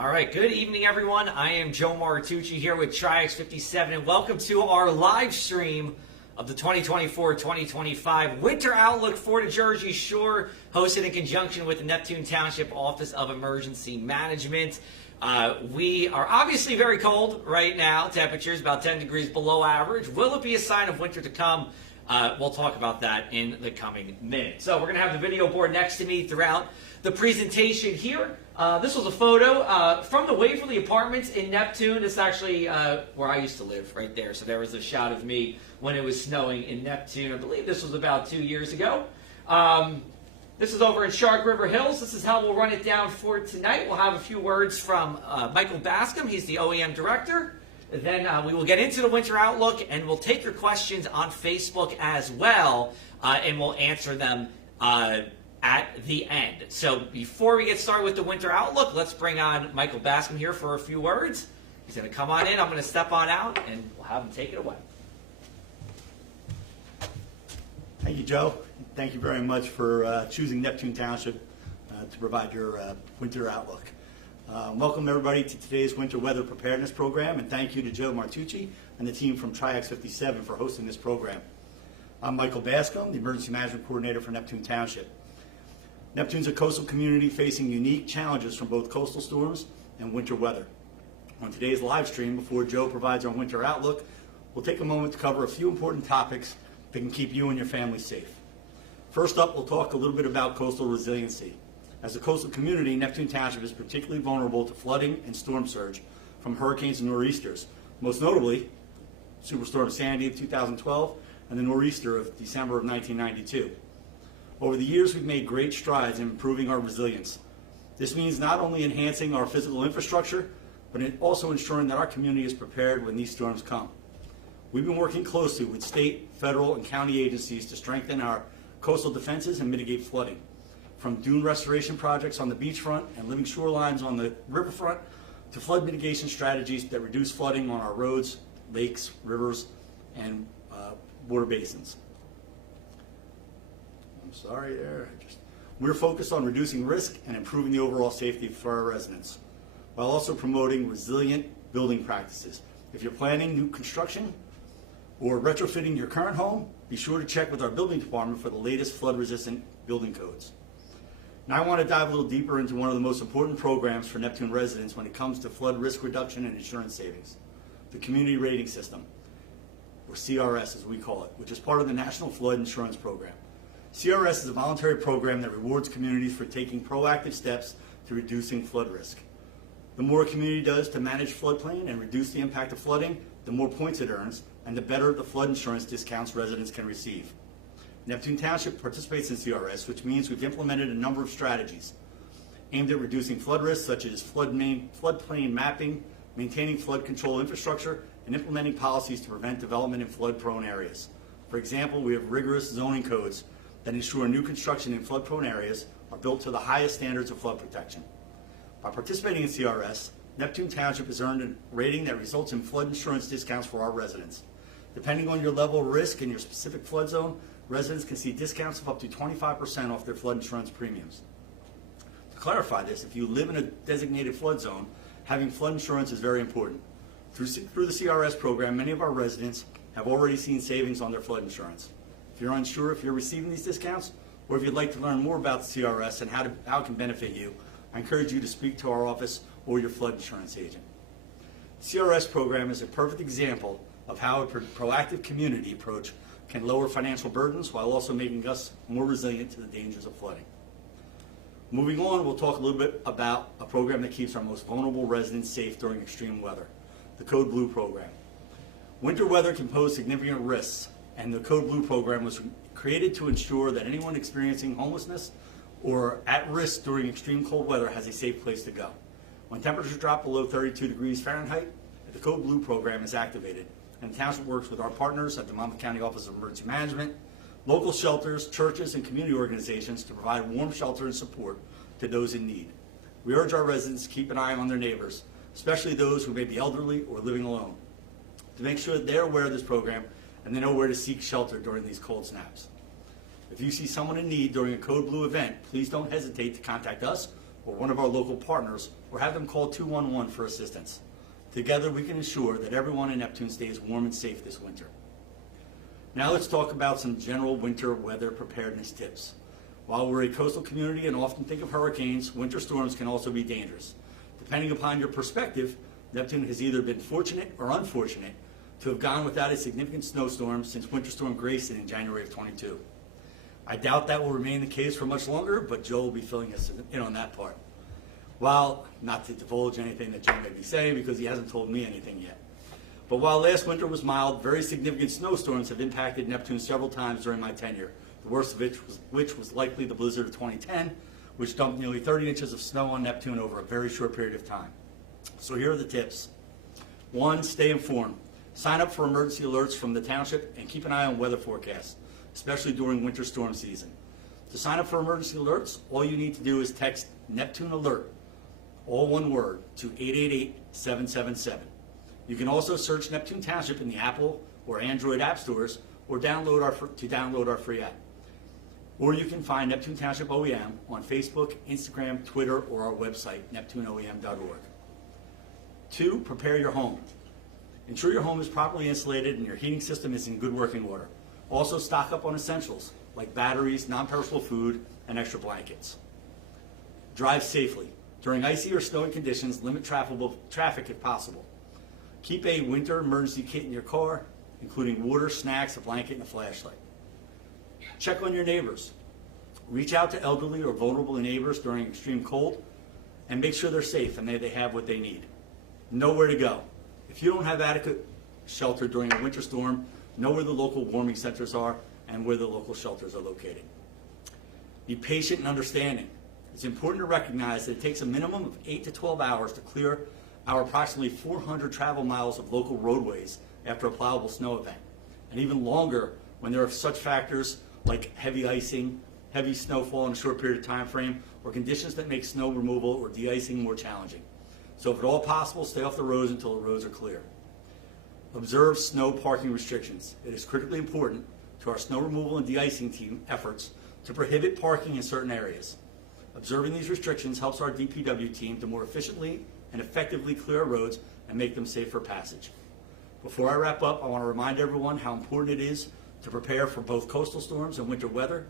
All right, good evening, everyone. I am Joe Martucci here with Triax57, and welcome to our live stream of the 2024-2025 Winter Outlook for the Jersey Shore, hosted in conjunction with the Neptune Township Office of Emergency Management. We are obviously very cold right now. Temperatures about 10 degrees below average. Will it be a sign of winter to come? We'll talk about that in the coming minutes. So we're going to have the video board next to me throughout the presentation here. This was a photo from the Waverly Apartments in Neptune. This is actually where I used to live, right there. So there was a shot of me when it was snowing in Neptune. I believe this was about 2 years ago. This is over in Shark River Hills. This is how we'll run it down for tonight. We'll have a few words from Michael Bascom. He's the OEM director. Then we will get into the winter outlook, and we'll take your questions on Facebook as well, and we'll answer them at the end. So before we get started with the winter outlook, let's bring on Michael Bascom here for a few words. He's going to come on in. I'm going to step on out, and we'll have him take it away. Thank you, Joe. Thank you very much for choosing Neptune Township to provide your winter outlook. Welcome everybody to today's winter weather preparedness program, and thank you to Joe Martucci and the team from Triax57 for hosting this program. I'm Michael Bascom, the Emergency Management Coordinator for Neptune Township. Neptune's a coastal community facing unique challenges from both coastal storms and winter weather. On today's live stream, before Joe provides our winter outlook, we'll take a moment to cover a few important topics that can keep you and your family safe. First up, we'll talk a little bit about coastal resiliency. As a coastal community, Neptune Township is particularly vulnerable to flooding and storm surge from hurricanes and nor'easters, most notably Superstorm Sandy of 2012 and the nor'easter of December of 1992. Over the years, we've made great strides in improving our resilience. This means not only enhancing our physical infrastructure, but also ensuring that our community is prepared when these storms come. We've been working closely with state, federal, and county agencies to strengthen our coastal defenses and mitigate flooding. From dune restoration projects on the beachfront and living shorelines on the riverfront to flood mitigation strategies that reduce flooding on our roads, lakes, rivers, and water basins. I'm sorry there. We're focused on reducing risk and improving the overall safety for our residents, while also promoting resilient building practices. If you're planning new construction or retrofitting your current home, be sure to check with our building department for the latest flood-resistant building codes. Now I want to dive a little deeper into one of the most important programs for Neptune residents when it comes to flood risk reduction and insurance savings, the Community Rating System, or CRS as we call it, which is part of the National Flood Insurance Program. CRS is a voluntary program that rewards communities for taking proactive steps to reducing flood risk. The more a community does to manage floodplain and reduce the impact of flooding, the more points it earns, and the better the flood insurance discounts residents can receive. Neptune Township participates in CRS, which means we've implemented a number of strategies aimed at reducing flood risks, such as floodplain mapping, maintaining flood control infrastructure, and implementing policies to prevent development in flood-prone areas. For example, we have rigorous zoning codes that ensure new construction in flood-prone areas are built to the highest standards of flood protection. By participating in CRS, Neptune Township has earned a rating that results in flood insurance discounts for our residents. Depending on your level of risk in your specific flood zone, residents can see discounts of up to 25% off their flood insurance premiums. To clarify this, if you live in a designated flood zone, having flood insurance is very important. Through the CRS program, many of our residents have already seen savings on their flood insurance. If you're unsure if you're receiving these discounts, or if you'd like to learn more about the CRS and how it can benefit you, I encourage you to speak to our office or your flood insurance agent. The CRS program is a perfect example of how a proactive community approach can lower financial burdens while also making us more resilient to the dangers of flooding. Moving on, we'll talk a little bit about a program that keeps our most vulnerable residents safe during extreme weather, the Code Blue program. Winter weather can pose significant risks, and the Code Blue program was created to ensure that anyone experiencing homelessness or at risk during extreme cold weather has a safe place to go. When temperatures drop below 32 degrees Fahrenheit, the Code Blue program is activated, and the township works with our partners at the Monmouth County Office of Emergency Management, local shelters, churches, and community organizations to provide warm shelter and support to those in need. We urge our residents to keep an eye on their neighbors, especially those who may be elderly or living alone, to make sure that they're aware of this program and they know where to seek shelter during these cold snaps. If you see someone in need during a Code Blue event, please don't hesitate to contact us or one of our local partners, or have them call 211 for assistance. Together we can ensure that everyone in Neptune stays warm and safe this winter. Now let's talk about some general winter weather preparedness tips. While we're a coastal community and often think of hurricanes, winter storms can also be dangerous. Depending upon your perspective, Neptune has either been fortunate or unfortunate to have gone without a significant snowstorm since Winter Storm Grayson in January of 22. I doubt that will remain the case for much longer, but Joe will be filling us in on that part. While, not to divulge anything that Joe may be saying because he hasn't told me anything yet, but while last winter was mild, very significant snowstorms have impacted Neptune several times during my tenure, the worst of which was likely the blizzard of 2010, which dumped nearly 30 inches of snow on Neptune over a very short period of time. So here are the tips. 1, stay informed. Sign up for emergency alerts from the township and keep an eye on weather forecasts, especially during winter storm season. To sign up for emergency alerts, all you need to do is text Neptune Alert, all one word, to 888-777. You can also search Neptune Township in the Apple or Android app stores or download our free app. Or you can find Neptune Township OEM on Facebook, Instagram, Twitter, or our website, neptuneoem.org. 2, prepare your home. Ensure your home is properly insulated and your heating system is in good working order. Also stock up on essentials like batteries, non-perishable food, and extra blankets. Drive safely. During icy or snowy conditions, limit traffic if possible. Keep a winter emergency kit in your car, including water, snacks, a blanket, and a flashlight. Check on your neighbors. Reach out to elderly or vulnerable neighbors during extreme cold and make sure they're safe and they have what they need. Know where to go. If you don't have adequate shelter during a winter storm, know where the local warming centers are and where the local shelters are located. Be patient and understanding. It's important to recognize that it takes a minimum of 8 to 12 hours to clear our approximately 400 travel miles of local roadways after a plowable snow event, and even longer when there are such factors like heavy icing, heavy snowfall in a short period of time frame, or conditions that make snow removal or de-icing more challenging. So if at all possible, stay off the roads until the roads are clear. Observe snow parking restrictions. It is critically important to our snow removal and de-icing team efforts to prohibit parking in certain areas. Observing these restrictions helps our DPW team to more efficiently and effectively clear our roads and make them safe for passage. Before I wrap up, I want to remind everyone how important it is to prepare for both coastal storms and winter weather.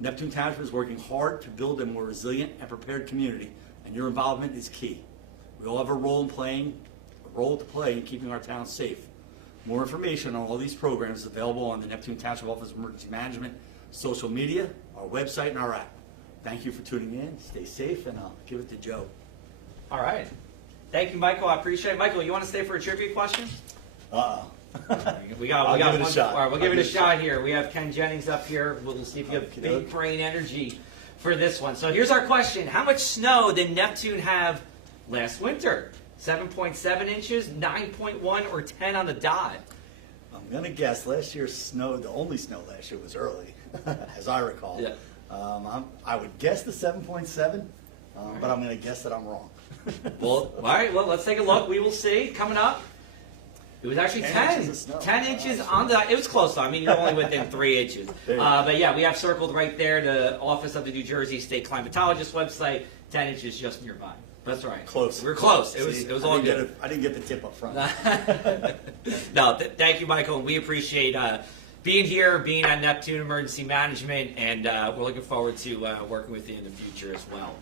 Neptune Township is working hard to build a more resilient and prepared community, and your involvement is key. We all have a role to play in keeping our town safe. More information on all these programs is available on the Neptune Township Office of Emergency Management, social media, our website, and our app. Thank you for tuning in. Stay safe, and I'll give it to Joe. All right. Thank you, Michael. I appreciate it. Michael, you want to stay for a trivia question? Uh-oh. We got I'll give it a one. shot. All right, we'll give it a shot here. We have Ken Jennings up here. We'll see if you have big brain energy for this one. So here's our question. How much snow did Neptune have last winter? 7.7 inches, 9.1, or 10 on the dot? I'm going to guess last year's snow, the only snow last year was early, as I recall. Yeah. I would guess the 7.7, but I'm going to guess that I'm wrong. Well, all right, well, let's take a look. We will see. Coming up, it was actually 10 inches of snow. 10 inches on the, it was close though. I mean, you're only within 3 inches. But yeah, we have circled right there the Office of the New Jersey State Climatologist website, 10 inches just nearby. That's right. Close. We were close. It was all good. I didn't get the tip up front. No, thank you, Michael. We appreciate being here, being on Neptune Emergency Management, and we're looking forward to working with you in the future as well.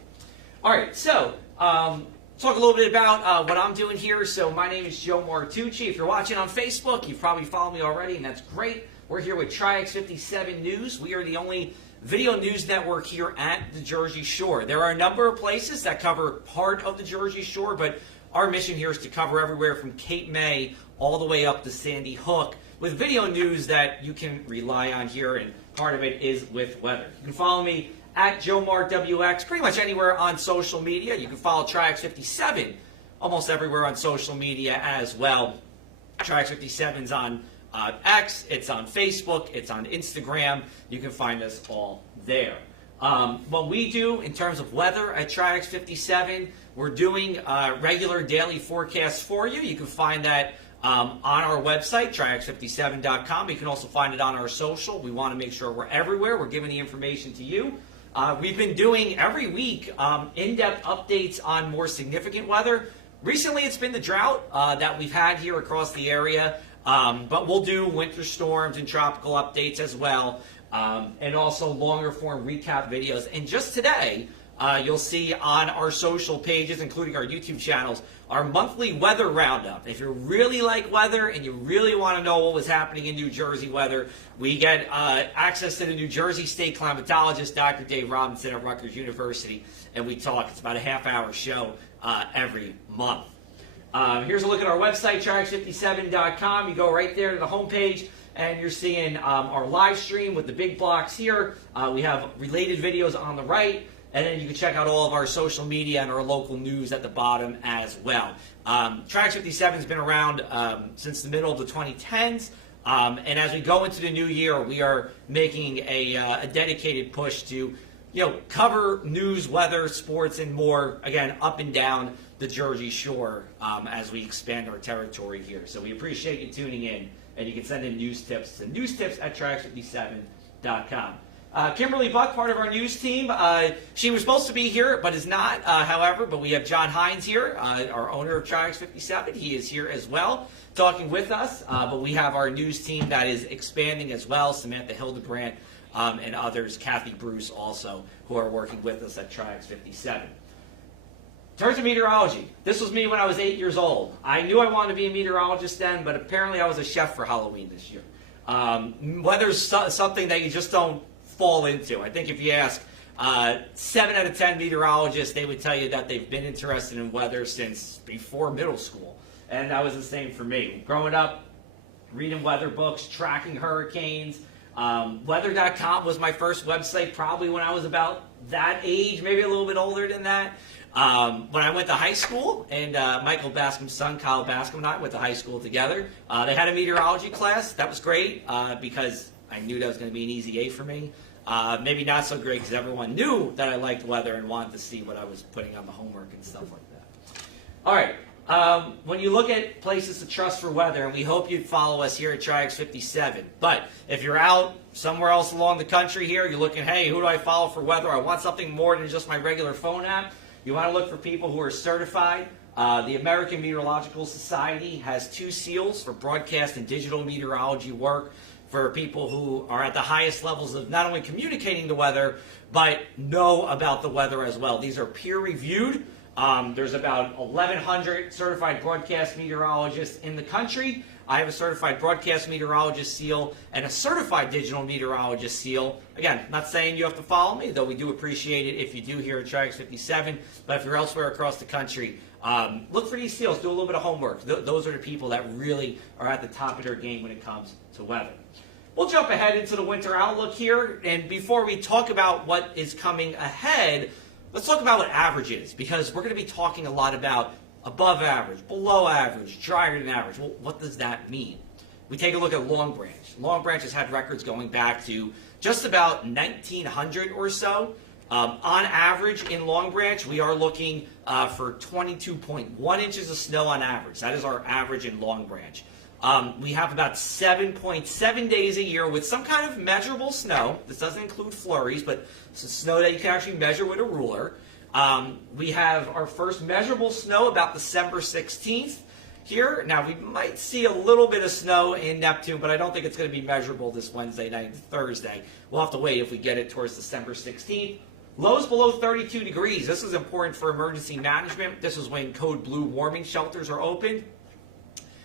All right, so talk a little bit about what I'm doing here. So my name is Joe Martucci. If you're watching on Facebook, you've probably followed me already, and that's great. We're here with Triax57 News. We are the only video news network here at the Jersey Shore. There are a number of places that cover part of the Jersey Shore, but our mission here is to cover everywhere from Cape May all the way up to Sandy Hook with video news that you can rely on here, and part of it is with weather. You can follow me at JoeMartWX pretty much anywhere on social media. You can follow Triax57 almost everywhere on social media as well. Triax57's on X, it's on Facebook, it's on Instagram. You can find us all there. What we do in terms of weather at Triax57, we're doing regular daily forecasts for you. You can find that on our website, Triax57.com. You can also find it on our social. We want to make sure we're everywhere. We're giving the information to you. We've been doing every week in-depth updates on more significant weather. Recently, it's been the drought that we've had here across the area, but we'll do winter storms and tropical updates as well, and also longer form recap videos. And just today, you'll see on our social pages, including our YouTube channels, our monthly weather roundup. If you really like weather and you really want to know what was happening in New Jersey weather, we get access to the New Jersey State climatologist, Dr. Dave Robinson at Rutgers University, and we talk. It's about a half-hour show every month. Here's a look at our website, Triax57.com. You go right there to the homepage, and you're seeing our live stream with the big blocks here. We have related videos on the right. And then you can check out all of our social media and our local news at the bottom as well. Triax57 has been around since the middle of the 2010s. And as we go into the new year, we are making a dedicated push to cover news, weather, sports, and more, again, up and down the Jersey Shore as we expand our territory here. So we appreciate you tuning in. And you can send in news tips to newstips@triax57.com. Kimberly Buck, part of our news team. She was supposed to be here, but is not, however. But we have John Hines here, our owner of Triax57. He is here as well, talking with us. But we have our news team that is expanding as well. Samantha Hildebrandt and others, Kathy Bruce also, who are working with us at Triax57. In terms of meteorology, this was me when I was 8 years old. I knew I wanted to be a meteorologist then, but apparently I was a chef for Halloween this year. Weather's something that you just don't fall into. I think if you ask 7 out of 10 meteorologists, they would tell you that they've been interested in weather since before middle school. And that was the same for me. Growing up, reading weather books, tracking hurricanes. Weather.com was my first website probably when I was about that age, maybe a little bit older than that. When I went to high school, and Michael Bascom's son, Kyle Bascom, and I went to high school together, they had a meteorology class. That was great because I knew that was going to be an easy A for me. Maybe not so great because everyone knew that I liked weather and wanted to see what I was putting on the homework and stuff like that. All right. When you look at places to trust for weather, and we hope you'd follow us here at Triax57. But if you're out somewhere else along the country here, you're looking, hey, who do I follow for weather? I want something more than just my regular phone app. You want to look for people who are certified. The American Meteorological Society has 2 seals for broadcast and digital meteorology work for people who are at the highest levels of not only communicating the weather, but know about the weather as well. These are peer-reviewed. There's about 1,100 certified broadcast meteorologists in the country. I have a certified broadcast meteorologist seal and a certified digital meteorologist seal. Again, not saying you have to follow me, though we do appreciate it if you do here at Triax57. But if you're elsewhere across the country, look for these seals. Do a little bit of homework. Those are the people that really are at the top of their game when it comes to weather. We'll jump ahead into the winter outlook here. And before we talk about what is coming ahead, let's talk about what average is, because we're going to be talking a lot about above average, below average, drier than average. Well, what does that mean? We take a look at Long Branch. Long Branch has had records going back to just about 1900 or so. On average in Long Branch, we are looking for 22.1 inches of snow on average. That is our average in Long Branch. We have about 7.7 days a year with some kind of measurable snow. This doesn't include flurries, but it's snow that you can actually measure with a ruler. We have our first measurable snow about December 16th here. Now, we might see a little bit of snow in Neptune, but I don't think it's going to be measurable this Wednesday night and Thursday. We'll have to wait if we get it towards December 16th. Lows below 32 degrees. This is important for emergency management. This is when code blue warming shelters are open.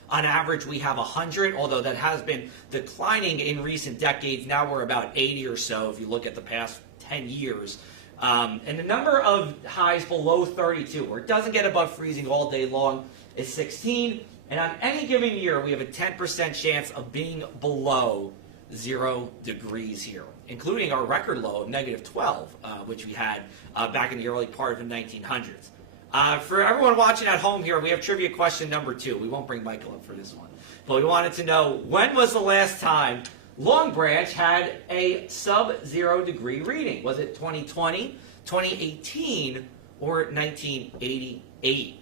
On average, we have 100, although that has been declining in recent decades. Now we're about 80 or so if you look at the past 10 years. And the number of highs below 32, where it doesn't get above freezing all day long, is 16. And on any given year, we have a 10% chance of being below 0 degrees here, including our record low of negative 12, which we had back in the early part of the 1900s. For everyone watching at home here, we have trivia question number 2. We won't bring Michael up for this one. But we wanted to know, when was the last time Long Branch had a sub-0 degree reading? Was it 2020, 2018, or 1988?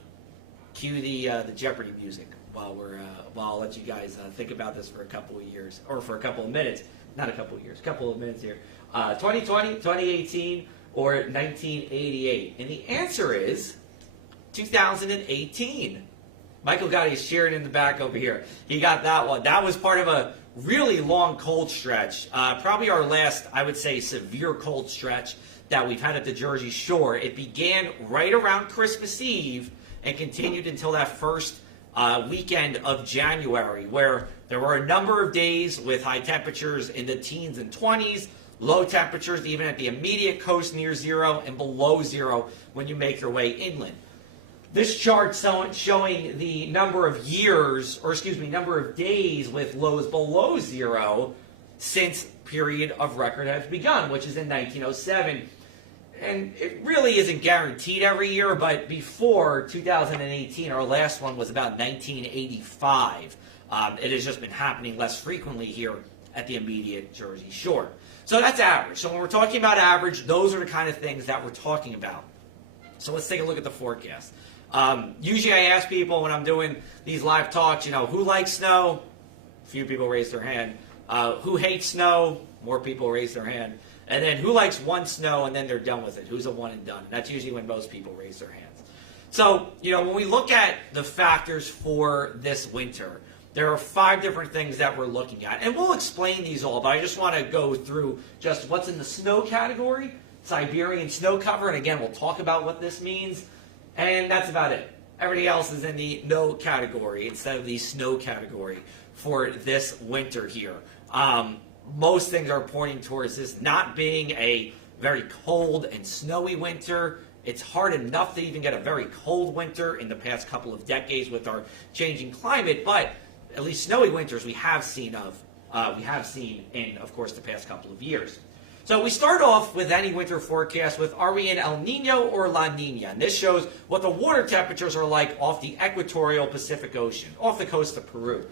Cue the Jeopardy music while I'll let you guys think about this for a couple of years, or for a couple of minutes. Not a couple of years, a couple of minutes here. 2020, 2018, or 1988? And the answer is 2018. Michael got his cheering in the back over here. He got that one. That was part of a really long cold stretch. Probably our last, I would say, severe cold stretch that we've had at the Jersey Shore. It began right around Christmas Eve and continued until that first weekend of January, where there were a number of days with high temperatures in the teens and 20s, low temperatures even at the immediate coast near zero, and below zero when you make your way inland. This chart showing the number of number of days with lows below zero since period of record has begun, which is in 1907. And it really isn't guaranteed every year, but before 2018, our last one was about 1985. It has just been happening less frequently here at the immediate Jersey Shore. So that's average. So when we're talking about average, those are the kind of things that we're talking about. So let's take a look at the forecast. Usually I ask people when I'm doing these live talks, who likes snow? A few people raise their hand. Who hates snow? More people raise their hand. And then who likes one snow and then they're done with it? Who's a one and done? And that's usually when most people raise their hands. So, when we look at the factors for this winter, there are 5 different things that we're looking at. And we'll explain these all, but I just want to go through just what's in the snow category, Siberian snow cover, and again, we'll talk about what this means. And that's about it. Everything else is in the no category instead of the snow category for this winter here. Most things are pointing towards this not being a very cold and snowy winter. It's hard enough to even get a very cold winter in the past couple of decades with our changing climate, but at least snowy winters we have seen in, of course, the past couple of years. So we start off with any winter forecast with, are we in El Nino or La Nina? And this shows what the water temperatures are like off the equatorial Pacific Ocean, off the coast of Peru.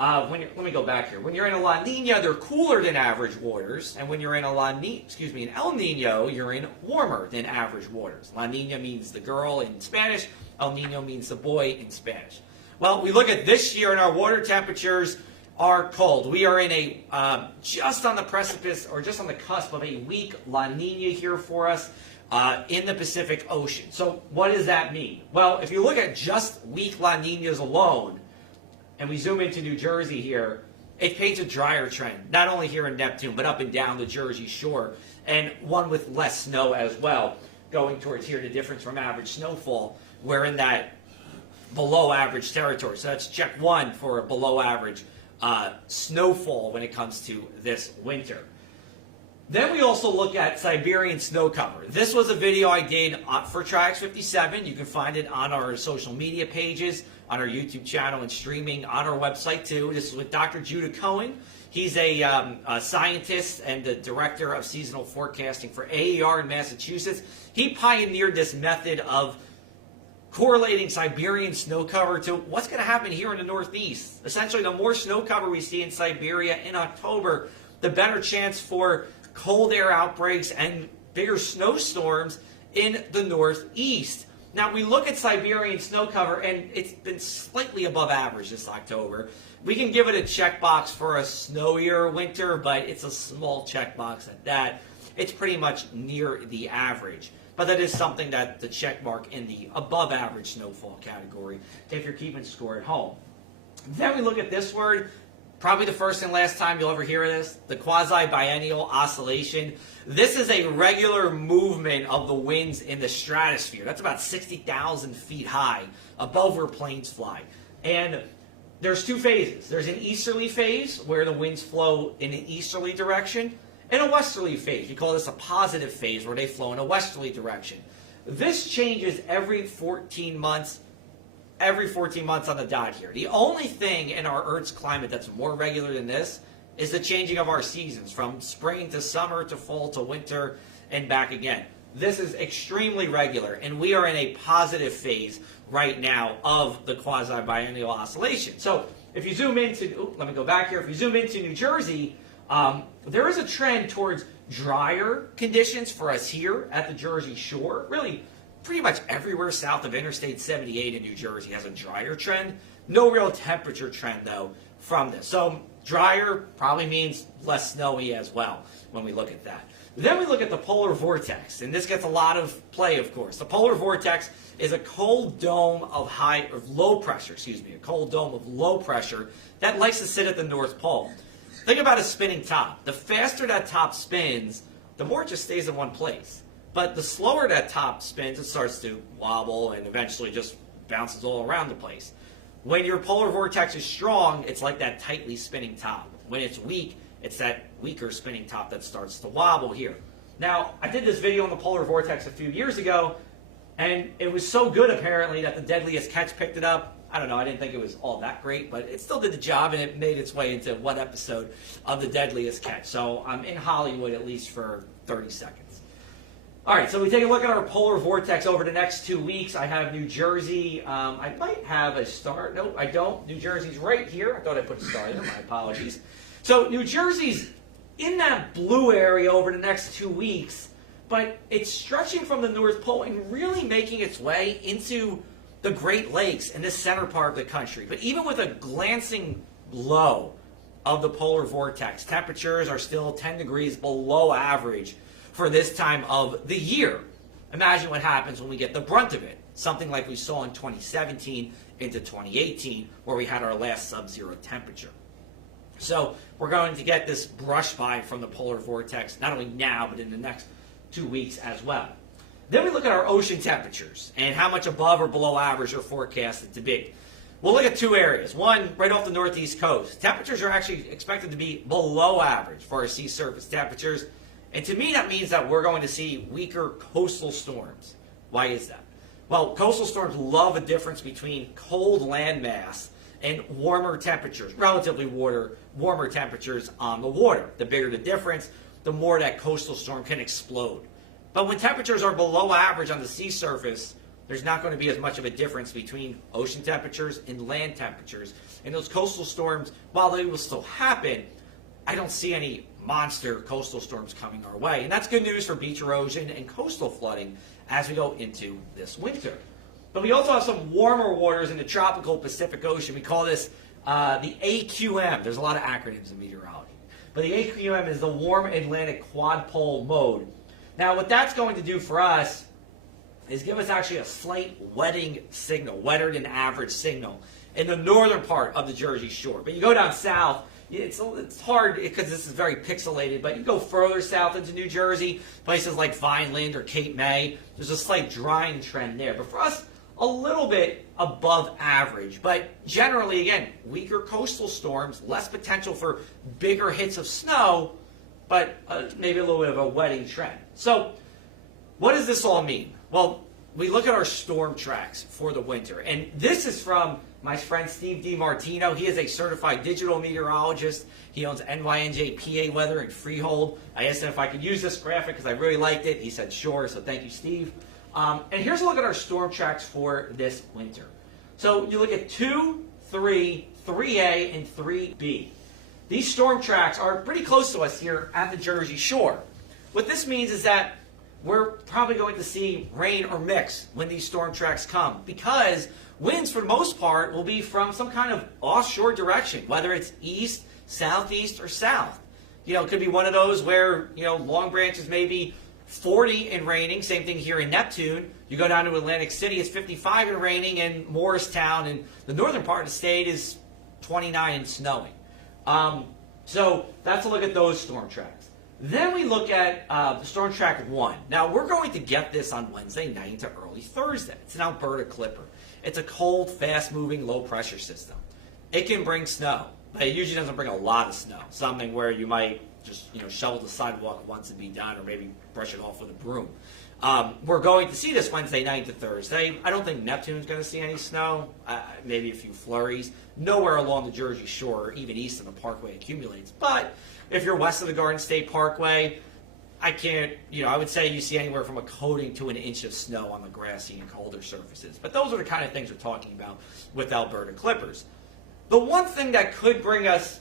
Let me go back here. When you're in a La Nina, they're cooler than average waters, and when you're in an El Nino, you're in warmer than average waters. La Nina means the girl in Spanish. El Nino means the boy in Spanish. Well, we look at this year, and our water temperatures are cold. We are in a just on the precipice or just on the cusp of a weak La Nina here for us in the Pacific Ocean. So what does that mean? Well, if you look at just weak La Ninas alone, and we zoom into New Jersey here, it paints a drier trend, not only here in Neptune, but up and down the Jersey Shore, and one with less snow as well. Going towards here, the difference from average snowfall, we're in that below average territory. So that's check 1 for a below average snowfall when it comes to this winter. Then we also look at Siberian snow cover. This was a video I did for Triax57. You can find it on our social media pages, on our YouTube channel, and streaming on our website too. This is with Dr. Judah Cohen. He's a scientist and the director of seasonal forecasting for AER in Massachusetts. He pioneered this method of correlating Siberian snow cover to what's going to happen here in the Northeast. Essentially, the more snow cover we see in Siberia in October, the better chance for cold air outbreaks and bigger snowstorms in the Northeast. Now, we look at Siberian snow cover, and it's been slightly above average this October. We can give it a checkbox for a snowier winter, but it's a small checkbox at that. It's pretty much near the average. But that is something that the check mark in the above average snowfall category if you're keeping score at home. Then we look at this word, probably the first and last time you'll ever hear this, the quasi-biennial oscillation. This is a regular movement of the winds in the stratosphere. That's about 60,000 feet high above where planes fly. And there's 2 phases. There's an easterly phase where the winds flow in an easterly direction, and a westerly phase. We call this a positive phase where they flow in a westerly direction. This changes every 14 months. Every 14 months on the dot here. The only thing in our Earth's climate that's more regular than this is the changing of our seasons from spring to summer to fall to winter and back again. This is extremely regular, and we are in a positive phase right now of the quasi-biennial oscillation. So if you zoom into, let me go back here. If you zoom into New Jersey, there is a trend towards drier conditions for us here at the Jersey Shore. Really, pretty much everywhere south of Interstate 78 in New Jersey has a drier trend. No real temperature trend, though, from this. So drier probably means less snowy as well when we look at that. Then we look at the polar vortex, and this gets a lot of play, of course. The polar vortex is a cold dome of low pressure, a cold dome of low pressure that likes to sit at the North Pole. Think about a spinning top. The faster that top spins, the more it just stays in one place. But the slower that top spins, it starts to wobble and eventually just bounces all around the place. When your polar vortex is strong, it's like that tightly spinning top. When it's weak, it's that weaker spinning top that starts to wobble here. Now, I did this video on the polar vortex a few years ago, and it was so good apparently that the Deadliest Catch picked it up. I don't know, I didn't think it was all that great, but it still did the job, and it made its way into one episode of the Deadliest Catch. So I'm in Hollywood at least for 30 seconds. All right, so we take a look at our polar vortex over the next 2 weeks. I have New Jersey. I might have a star. Nope, I don't. New Jersey's right here. I thought I put a star there. My apologies. So New Jersey's in that blue area over the next 2 weeks, but it's stretching from the North Pole and really making its way into the Great Lakes in this center part of the country. But even with a glancing low of the polar vortex, temperatures are still 10 degrees below average for this time of the year. Imagine what happens when we get the brunt of it, something like we saw in 2017 into 2018, where we had our last sub-zero temperature. So we're going to get this brush by from the polar vortex, not only now, but in the next 2 weeks as well. Then we look at our ocean temperatures and how much above or below average are forecasted to be. We'll look at two areas. One, right off the northeast coast. Temperatures are actually expected to be below average for our sea surface temperatures. And to me, that means that we're going to see weaker coastal storms. Why is that? Well, coastal storms love a difference between cold landmass and warmer temperatures, relatively warmer temperatures on the water. The bigger the difference, the more that coastal storm can explode. But when temperatures are below average on the sea surface, there's not going to be as much of a difference between ocean temperatures and land temperatures. And those coastal storms, while they will still happen, I don't see any monster coastal storms coming our way. And that's good news for beach erosion and coastal flooding as we go into this winter. But we also have some warmer waters in the tropical Pacific Ocean. We call this the AQM. There's a lot of acronyms in meteorology. But the AQM is the Warm Atlantic Quad Pole Mode. Now, what that's going to do for us is give us actually a slight wetting signal, wetter than average signal, in the northern part of the Jersey Shore. But you go down south, it's hard because this is very pixelated, but you go further south into New Jersey, places like Vineland or Cape May, there's a slight drying trend there. But for us, a little bit above average. But generally, again, weaker coastal storms, less potential for bigger hits of snow, but maybe a little bit of a wetting trend. So what does this all mean? Well, we look at our storm tracks for the winter, and this is from my friend Steve DiMartino. He is a certified digital meteorologist. He owns NYNJ PA Weather in Freehold. I asked him if I could use this graphic because I really liked it. He said sure, so thank you, Steve. And here's a look at our storm tracks for this winter. So you look at 2, 3, 3A, and 3B. These storm tracks are pretty close to us here at the Jersey Shore. What this means is that we're probably going to see rain or mix when these storm tracks come, because winds, for the most part, will be from some kind of offshore direction, whether it's east, southeast, or south. You know, it could be one of those where, you know, Long Branch is maybe 40 and raining. Same thing here in Neptune. You go down to Atlantic City, it's 55 and raining, and Morristown and the northern part of the state is 29 and snowing. So that's a look at those storm tracks. Then we look at the storm track 1. Now, we're going to get this on Wednesday night into early Thursday. It's an Alberta clipper. It's a cold, fast-moving, low-pressure system. It can bring snow, but it usually doesn't bring a lot of snow. Something where you might just, you know, shovel the sidewalk once and be done, or maybe brush it off with a broom. We're going to see this Wednesday night to Thursday. I don't think Neptune's going to see any snow, maybe a few flurries. Nowhere along the Jersey Shore or even east of the Parkway accumulates. But if you're west of the Garden State Parkway, I would say you see anywhere from a coating to an inch of snow on the grassy and colder surfaces. But those are the kind of things we're talking about with Alberta clippers. The one thing that could bring us,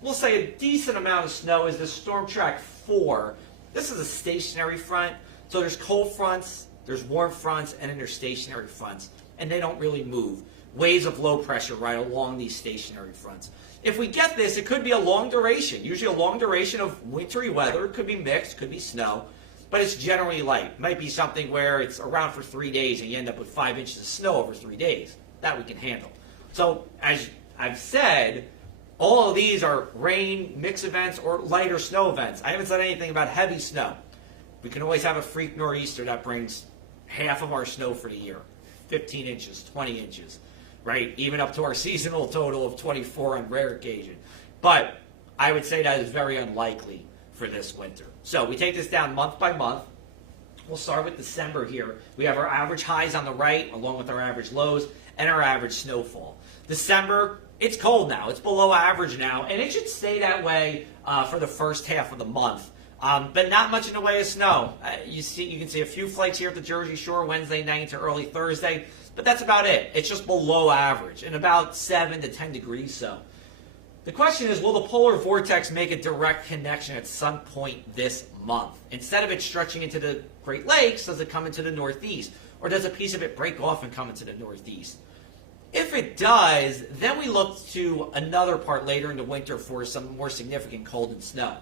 we'll say, a decent amount of snow is this storm track 4. This is a stationary front. So there's cold fronts, there's warm fronts, and then there's stationary fronts and they don't really move. Waves of low pressure right along these stationary fronts. If we get this, it could be a long duration, usually a long duration of wintry weather. It could be mixed, could be snow, but it's generally light. It might be something where it's around for 3 days and you end up with 5 inches of snow over 3 days. That we can handle. So as I've said, all of these are rain, mix events, or lighter snow events. I haven't said anything about heavy snow. We can always have a freak nor'easter that brings half of our snow for the year, 15 inches, 20 inches, right? Even up to our seasonal total of 24 on rare occasion. But I would say that is very unlikely for this winter. So we take this down month by month. We'll start with December here. We have our average highs on the right, along with our average lows, and our average snowfall. December, it's cold now. It's below average now, and it should stay that way for the first half of the month. But not much in the way of snow. You can see a few flakes here at the Jersey Shore Wednesday night to early Thursday, but that's about it. It's just below average and about 7 to 10 degrees so. The question is, will the polar vortex make a direct connection at some point this month? Instead of it stretching into the Great Lakes, does it come into the Northeast? Or does a piece of it break off and come into the Northeast? If it does, then we look to another part later in the winter for some more significant cold and snow.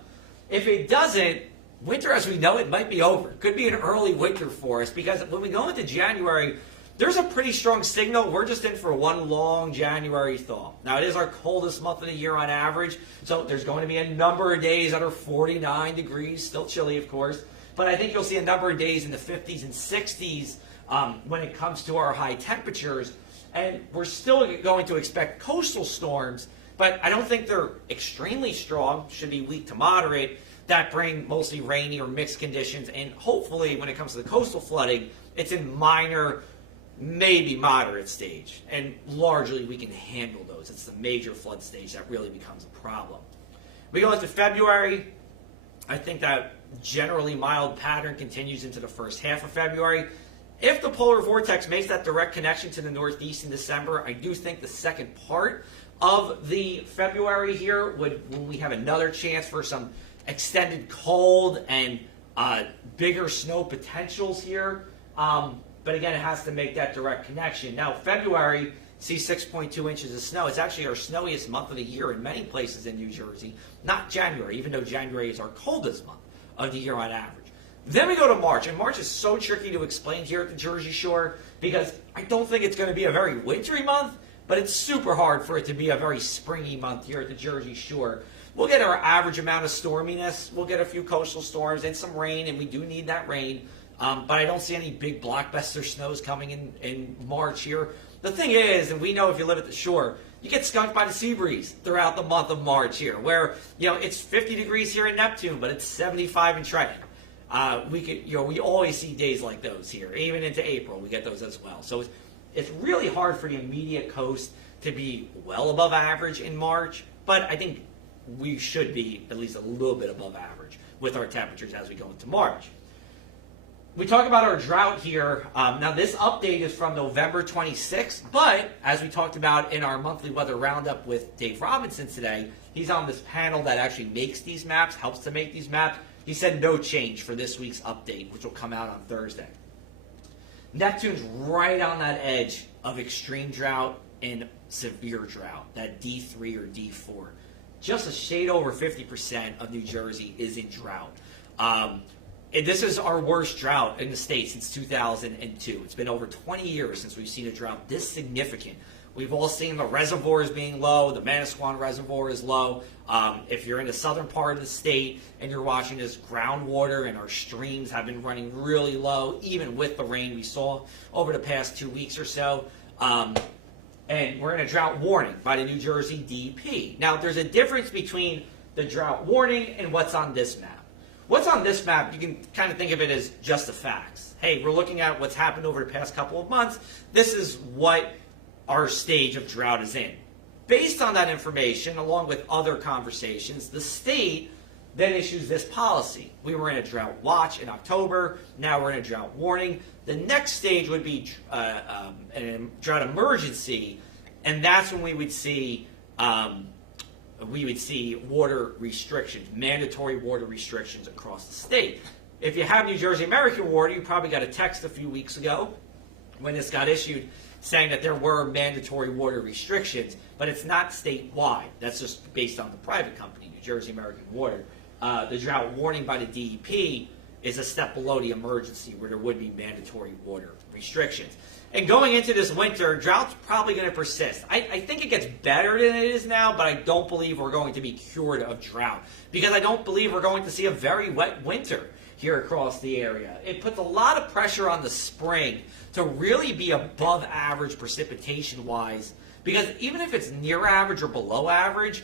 If it doesn't, winter as we know it might be over. It could be an early winter for us because when we go into January, there's a pretty strong signal. We're just in for one long January thaw. Now, it is our coldest month of the year on average, so there's going to be a number of days that are 49 degrees, still chilly, of course. But I think you'll see a number of days in the 50s and 60s when it comes to our high temperatures. And we're still going to expect coastal storms, but I don't think they're extremely strong, should be weak to moderate, that bring mostly rainy or mixed conditions. And hopefully, when it comes to the coastal flooding, it's in minor, maybe moderate stage. And largely, we can handle those. It's the major flood stage that really becomes a problem. We go into February. I think that generally mild pattern continues into the first half of February. If the polar vortex makes that direct connection to the Northeast in December, I do think the second part of the February here when we have another chance for some extended cold and bigger snow potentials here. But again, it has to make that direct connection. Now, February sees 6.2 inches of snow. It's actually our snowiest month of the year in many places in New Jersey, not January, even though January is our coldest month of the year on average. Then we go to March, and March is so tricky to explain here at the Jersey Shore because I don't think it's going to be a very wintry month, but it's super hard for it to be a very springy month here at the Jersey Shore. We'll get our average amount of storminess. We'll get a few coastal storms and some rain, and we do need that rain. But I don't see any big blockbuster snows coming in March here. The thing is, and we know if you live at the shore, you get skunked by the sea breeze throughout the month of March here, where it's 50 degrees here in Neptune, but it's 75 in Triax. We always see days like those here, even into April. We get those as well. So it's really hard for the immediate coast to be well above average in March, but I think we should be at least a little bit above average with our temperatures as we go into March. We talk about our drought here. Now, this update is from November 26th, but as we talked about in our monthly weather roundup with Dave Robinson today, he's on this panel that actually makes these maps, helps to make these maps. He said no change for this week's update, which will come out on Thursday. Neptune's right on that edge of extreme drought and severe drought, that D3 or D4. Just a shade over 50% of New Jersey is in drought. And this is our worst drought in the state since 2002. It's been over 20 years since we've seen a drought this significant. We've all seen the reservoirs being low. The Manasquan Reservoir is low. If you're in the southern part of the state and you're watching this, groundwater and our streams have been running really low, even with the rain we saw over the past 2 weeks or so. And we're in a drought warning by the New Jersey DEP. Now, there's a difference between the drought warning and what's on this map. What's on this map, you can kind of think of it as just the facts. Hey, we're looking at what's happened over the past couple of months. This is what our stage of drought is in. Based on that information, along with other conversations, the state then issues this policy. We were in a drought watch in October. Now we're in a drought warning. The next stage would be a drought emergency, and that's when we would see water restrictions, mandatory water restrictions across the state. If you have New Jersey American Water, you probably got a text a few weeks ago when this got issued, saying that there were mandatory water restrictions, but it's not statewide. That's just based on the private company, New Jersey American Water. The drought warning by the DEP is a step below the emergency, where there would be mandatory water restrictions. And going into this winter, drought's probably going to persist. I think it gets better than it is now, but I don't believe we're going to be cured of drought, because I don't believe we're going to see a very wet winter here across the area. It puts a lot of pressure on the spring to really be above average precipitation-wise, because even if it's near average or below average,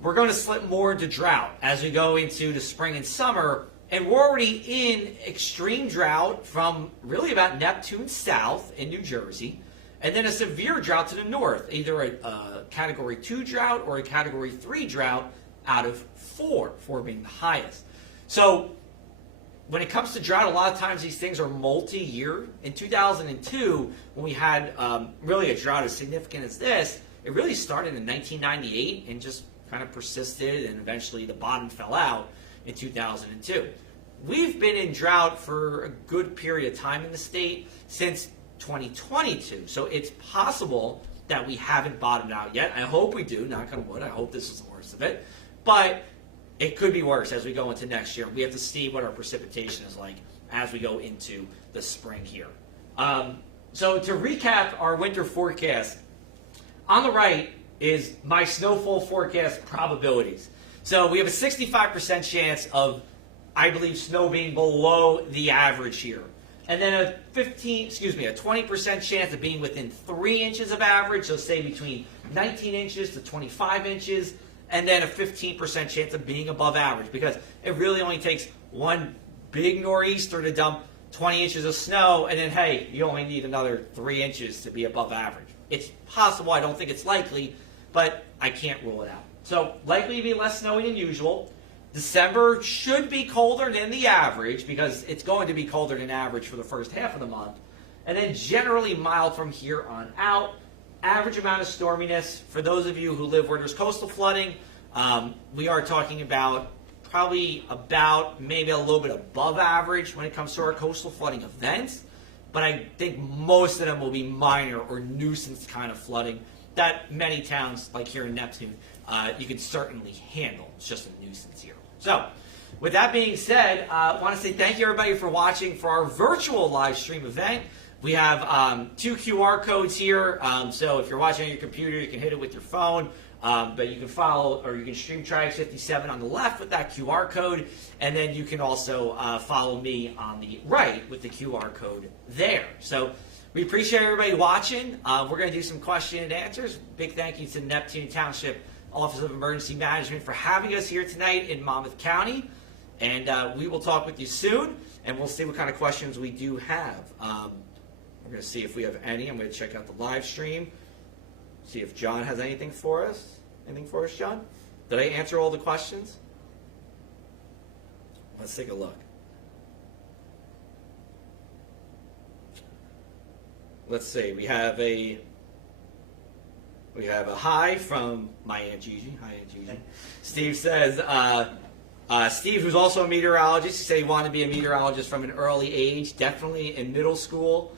we're going to slip more into drought as we go into the spring and summer. And we're already in extreme drought from really about Neptune south in New Jersey, and then a severe drought to the north, either a Category 2 drought or a Category 3 drought out of 4 being the highest. So when it comes to drought, a lot of times these things are multi-year. In 2002, when we had really a drought as significant as this, it really started in 1998 and just kind of persisted, and eventually the bottom fell out in 2002. We've been in drought for a good period of time in the state since 2022. So it's possible that we haven't bottomed out yet. I hope we do, knock on wood. I hope this is the worst of it. But it could be worse as we go into next year. We have to see what our precipitation is like as we go into the spring here. So to recap our winter forecast, on the right is my snowfall forecast probabilities. So we have a 65% chance of, I believe, snow being below the average here. And then a 20% chance of being within 3 inches of average, so say between 19 inches to 25 inches, and then a 15% chance of being above average, because it really only takes one big nor'easter to dump 20 inches of snow, and then, hey, you only need another 3 inches to be above average. It's possible, I don't think it's likely, but I can't rule it out. So likely to be less snowy than usual. December should be colder than the average, because it's going to be colder than average for the first half of the month. And then generally mild from here on out. Average amount of storminess, for those of you who live where there's coastal flooding, we are talking about probably about maybe a little bit above average when it comes to our coastal flooding events. But I think most of them will be minor or nuisance kind of flooding that many towns, like here in Neptune, you can certainly handle. It's just a nuisance here. So, with that being said, I want to say thank you everybody for watching for our virtual live stream event. We have 2 QR codes here, so if you're watching on your computer, you can hit it with your phone, but you can follow, or you can stream Triax57 on the left with that QR code, and then you can also follow me on the right with the QR code there. So we appreciate everybody watching. We're going to do some question and answers. Big thank you to Neptune Township Office of Emergency Management for having us here tonight in Monmouth County, and we will talk with you soon, and we'll see what kind of questions we do have. We're going to see if we have any. I'm going to check out the live stream, see if John has anything for us. Anything for us, John? Did I answer all the questions? Let's take a look. Let's see. We have a hi from my Aunt Gigi. Hi, Aunt Gigi. Steve says, Steve, who's also a meteorologist, he said he wanted to be a meteorologist from an early age, definitely in middle school.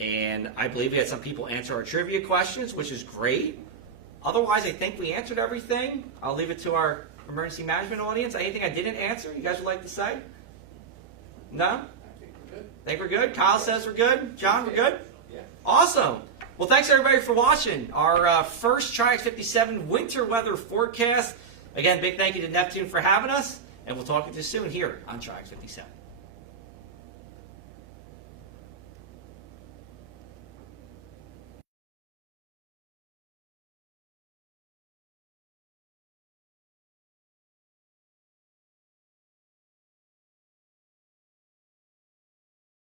And I believe we had some people answer our trivia questions, which is great. Otherwise, I think we answered everything. I'll leave it to our emergency management audience. Anything I didn't answer you guys would like to say? No? I think we're good. Think we're good? Kyle says we're good. John, we're good? Yeah. Awesome. Well, thanks everybody for watching our first Triax57 winter weather forecast. Again, big thank you to Neptune for having us, and we'll talk with you soon here on Triax57.